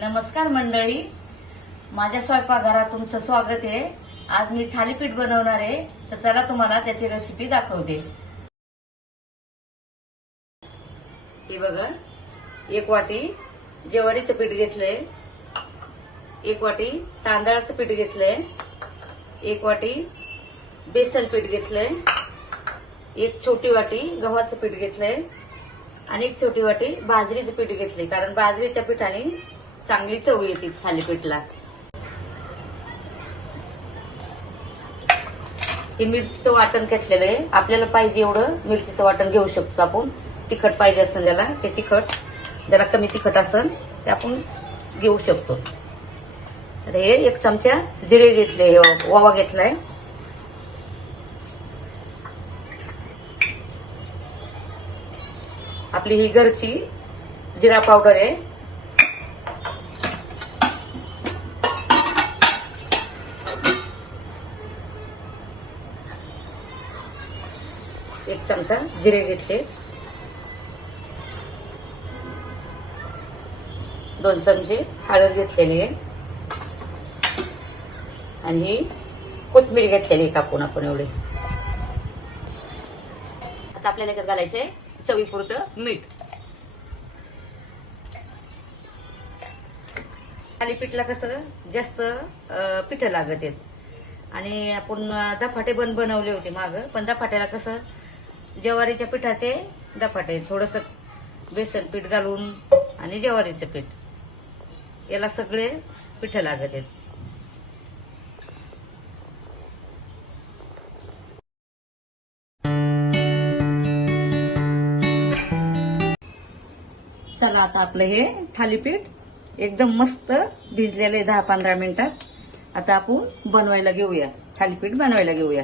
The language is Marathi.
नमस्कार मंडळी, माझ्या स्वयंपाकघरात तुमचं स्वागत आहे। आज मी थालीपीठ बनवणार आहे, तर चला तुम्हाला त्याची रेसिपी दाखवते। हे बघा, एक वाटी ज्वारीचं पीठ घेतलंय, एक वाटी तांदळाचं पीठ घेतलंय, एक वाटी बेसन पीठ घेतलंय, एक छोटी वाटी गव्हाचं पीठ घेतलंय आणि एक छोटी वाटी बाजरीचं पीठ घेतलंय, कारण बाजरीच्या पिठाने चांगली चव येते थालीपीठला। हे मिरचीचं वाटण घेतलेलं आहे, आपल्याला पाहिजे एवढं मिरचीचं वाटण घेऊ शकतो आपण। तिखट पाहिजे असेल त्याला, ते तिखट जरा कमी तिखट असेल ते आपण घेऊ शकतो। तर हे एक चमचा जिरे घेतले, ओवा घेतलाय, आपली ही घरची जिरा पावडर आहे, एक चमचा जिरे घेतले, 2 चमचे हळद घेतलेली आहे आणि ही कोथिंबीर घेतलेली कापून आपण एवढे। आता आपल्याला याच्यात घालायचे चवीपुरतं मीठ। थालीपीठला कसं जास्त पीठ लागत आहेत आणि आपण धपाटे बनवले होते माग, पण धपाट्याला कसं ज्वारीच्या पिठाचे धपाटे, थोडस बेसन पीठ घालून आणि ज्वारीचं पीठ, याला सगळे पीठ लागत आहेत। चला आता आपलं हे थालीपीठ एकदम मस्त भिजलेलं आहे 10-15 मिनिटात। आता आपण बनवायला घेऊया, थालीपीठ बनवायला घेऊया।